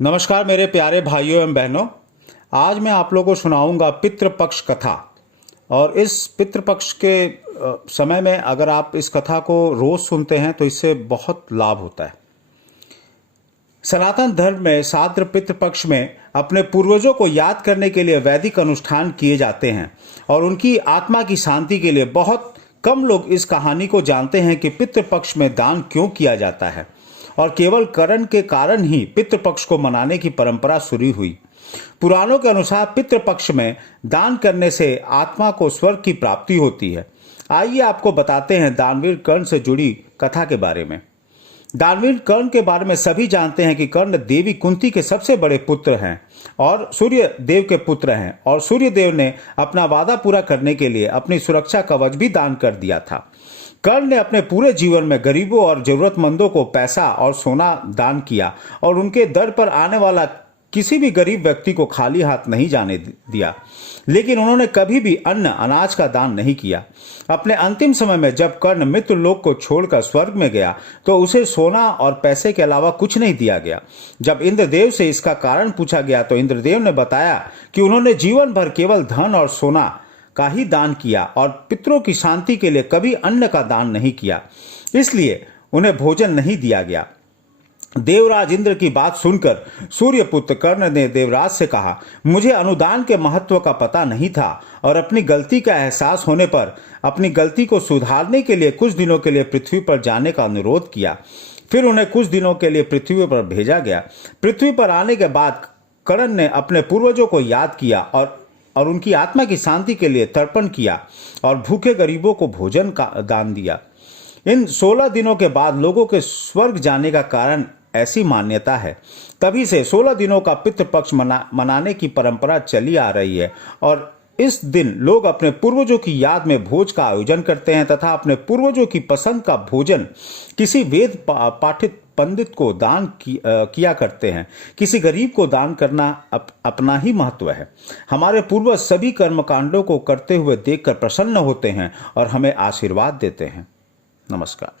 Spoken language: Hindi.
नमस्कार मेरे प्यारे भाइयों एवं बहनों। आज मैं आप लोगों को सुनाऊंगा पितृपक्ष कथा। और इस पितृपक्ष के समय में अगर आप इस कथा को रोज सुनते हैं तो इससे बहुत लाभ होता है। सनातन धर्म में श्राद्ध पितृपक्ष में अपने पूर्वजों को याद करने के लिए वैदिक अनुष्ठान किए जाते हैं और उनकी आत्मा की शांति के लिए बहुत कम लोग इस कहानी को जानते हैं कि पितृपक्ष में दान क्यों किया जाता है और केवल करण के कारण ही पितृपक्ष को मनाने की परंपरा शुरू हुई। पुराणों के अनुसार पितृपक्ष में दान करने से आत्मा को स्वर्ग की प्राप्ति होती है। आइए आपको बताते हैं दानवीर कर्ण से जुड़ी कथा के बारे में। दानवीर कर्ण के बारे में सभी जानते हैं कि कर्ण देवी कुंती के सबसे बड़े पुत्र हैं और सूर्य देव के पुत्र हैं, और सूर्य देव ने अपना वादा पूरा करने के लिए अपनी सुरक्षा कवच भी दान कर दिया था। कर्ण ने अपने पूरे जीवन में गरीबों और जरूरतमंदों को पैसा और सोना दान किया और उनके दर पर आने वाला किसी भी गरीब व्यक्ति को खाली हाथ नहीं जाने दिया। लेकिन उन्होंने कभी भी अन्न अनाज का दान नहीं किया। अपने अंतिम समय में जब कर्ण मित्र लोक को छोड़कर स्वर्ग में गया तो उसे सोना और पैसे के अलावा कुछ नहीं दिया गया। जब इंद्रदेव से इसका कारण पूछा गया तो इंद्रदेव ने बताया कि उन्होंने जीवन भर केवल धन और सोना का ही दान किया और पितरों की शांति के लिए कभी अन्न का दान नहीं किया, इसलिए उन्हें भोजन नहीं दिया गया। देवराज इंद्र की बात सुनकर सूर्यपुत्र कर्ण ने देवराज से कहा, मुझे अनुदान के महत्व का पता नहीं था और अपनी गलती का एहसास होने पर अपनी गलती को सुधारने के लिए कुछ दिनों के लिए पृथ्वी पर जाने का अनुरोध किया। फिर उन्हें कुछ दिनों के लिए पृथ्वी पर भेजा गया। पृथ्वी पर आने के बाद कर्ण ने अपने पूर्वजों को याद किया और उनकी आत्मा की शांति के लिए तर्पण किया और भूखे गरीबों को भोजन का दान दिया। इन 16 दिनों के बाद लोगों के स्वर्ग जाने का कारण ऐसी मान्यता है। तभी से 16 दिनों का पितृपक्ष मनाने की परंपरा चली आ रही है और इस दिन लोग अपने पूर्वजों की याद में भोज का आयोजन करते हैं तथा अपने पूर्वजों की पसंद का भोजन किसी वेद पाठित पंडित को दान किया करते हैं। किसी गरीब को दान करना अपना ही महत्व है। हमारे पूर्वज सभी कर्मकांडों को करते हुए देखकर प्रसन्न होते हैं और हमें आशीर्वाद देते हैं। नमस्कार।